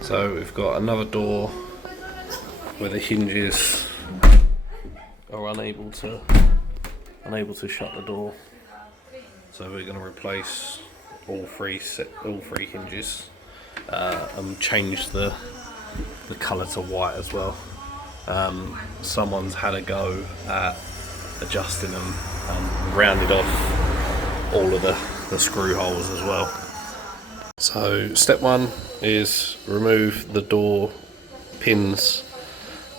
So we've got another door where the hinges are unable to shut the door. So we're going to replace all three hinges and change the colour to white as well. Someone's had a go at adjusting them and rounded off all of the screw holes as well. So step one is remove the door pins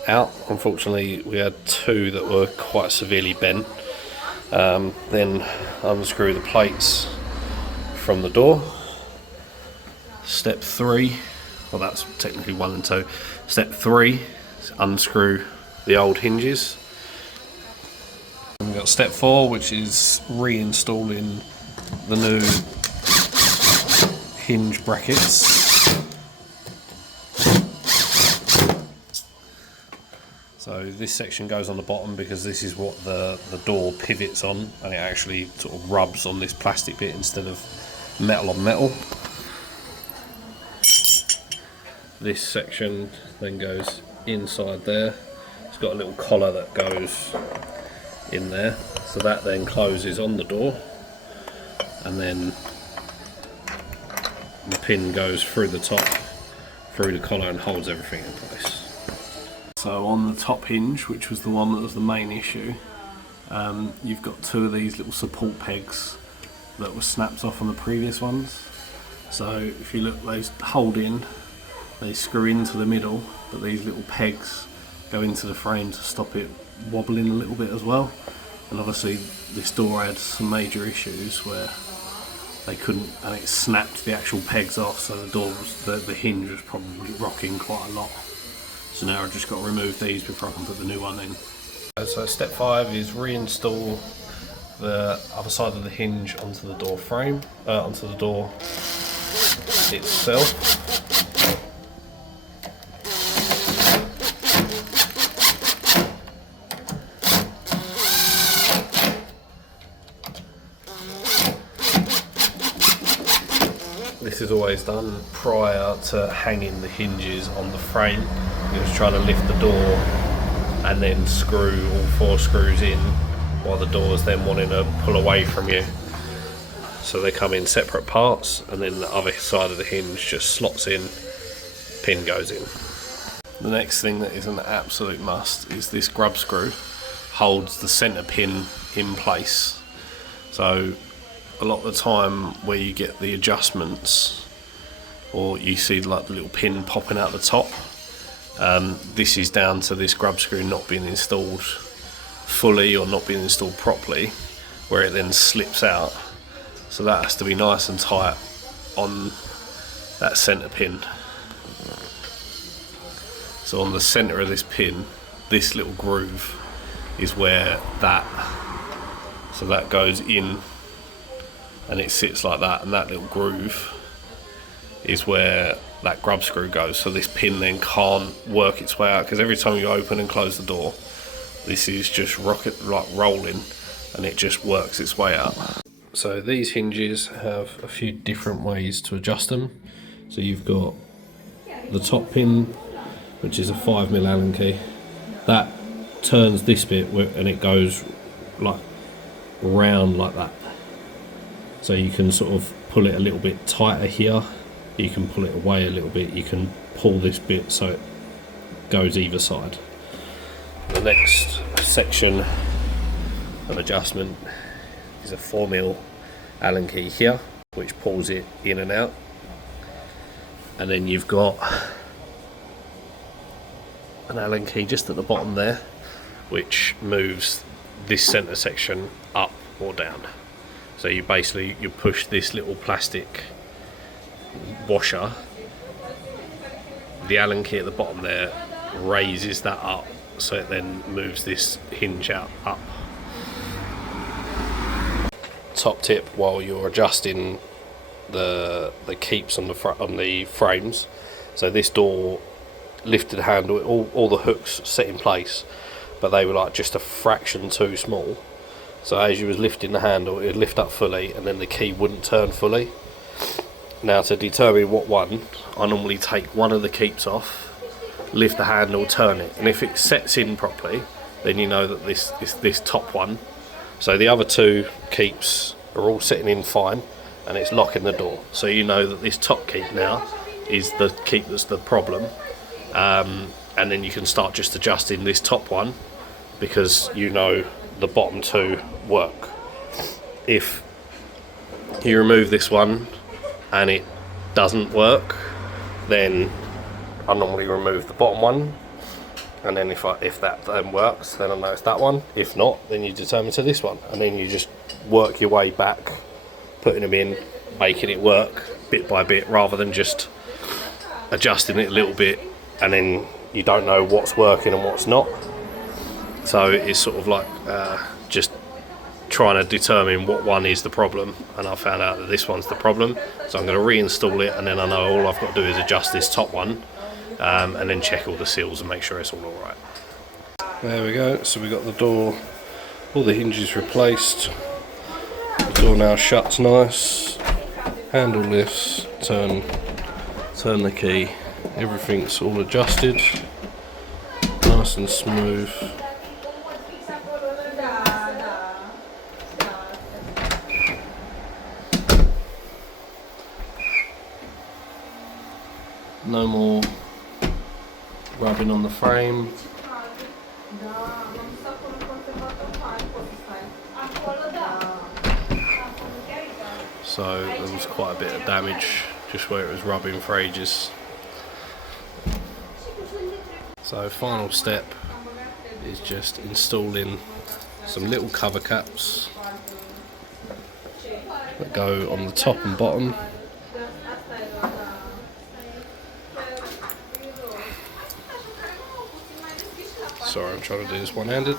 out. Unfortunately we had two that were quite severely bent. Then unscrew the plates from the door. Step three, well that's technically 1 and 2. Step three is unscrew the old hinges. And we've got step 4, which is reinstalling the new hinge brackets. So this section goes on the bottom because this is what the door pivots on, and it actually sort of rubs on this plastic bit instead of metal on metal. This section then goes inside there. It's got a little collar that goes in there, so that then closes on the door, and then the pin goes through the top, through the collar, and holds everything in place. So on the top hinge, which was the one that was the main issue, you've got two of these little support pegs that were snapped off on the previous ones. So if you look, those hold in, they screw into the middle, but these little pegs go into the frame to stop it wobbling a little bit as well. And obviously this door had some major issues where they couldn't, and it snapped the actual pegs off, so the door was, the hinge was probably rocking quite a lot. So now I've just got to remove these before I can put the new one in. So step 5 is reinstall the other side of the hinge onto the door frame, onto the door itself. This is always done prior to hanging the hinges on the frame. You're just trying to lift the door and then screw all 4 screws in while the door's then wanting to pull away from you. So they come in separate parts, and then the other side of the hinge just slots in, pin goes in. The next thing that is an absolute must is this grub screw holds the centre pin in place. So a lot of the time where you get the adjustments, or you see like the little pin popping out the top, this is down to this grub screw not being installed fully or not being installed properly, where it then slips out. So that has to be nice and tight on that centre pin. So on the centre of this pin, this little groove is where that goes in, and it sits like that, and that little groove is where that grub screw goes. So this pin then can't work its way out, because every time you open and close the door, this is just rolling, and it just works its way out. So these hinges have a few different ways to adjust them. So you've got the top pin, which is a 5mm Allen key. That turns this bit and it goes like round like that. So you can sort of pull it a little bit tighter here, you can pull it away a little bit, you can pull this bit so it goes either side. The next section of adjustment is a 4mm Allen key here, which pulls it in and out. And then you've got an Allen key just at the bottom there, which moves this centre section up or down. So you push this little plastic washer, the Allen key at the bottom there raises that up, so it then moves this hinge up. Top tip while you're adjusting the keeps on the frames. So this door lifted handle, all the hooks set in place, but they were like just a fraction too small. So as you was lifting the handle, it would lift up fully, and then the key wouldn't turn fully. Now to determine what one, I normally take one of the keeps off, lift the handle, turn it, and if it sets in properly, then you know that this is this top one. So the other two keeps are all sitting in fine, and it's locking the door. So you know that this top keep now is the keep that's the problem, and then you can start just adjusting this top one because you know the bottom two work. If you remove this one and it doesn't work, then I normally remove the bottom one, and then if that then works, then I know it's that one. If not, then you determine to this one, and then you just work your way back, putting them in, making it work bit by bit, rather than just adjusting it a little bit and then you don't know what's working and what's not. So it's sort of like just trying to determine what one is the problem, and I found out that this one's the problem, so I'm going to reinstall it, and then I know all I've got to do is adjust this top one, and then check all the seals and make sure it's all alright. There we go, so we got the door, all the hinges replaced, the door now shuts nice, handle lifts, turn the key, everything's all adjusted, nice and smooth. No more rubbing on the frame. So there was quite a bit of damage just where it was rubbing for ages. So final step is just installing some little cover caps that go on the top and bottom. Sorry, I'm trying to do this one-handed.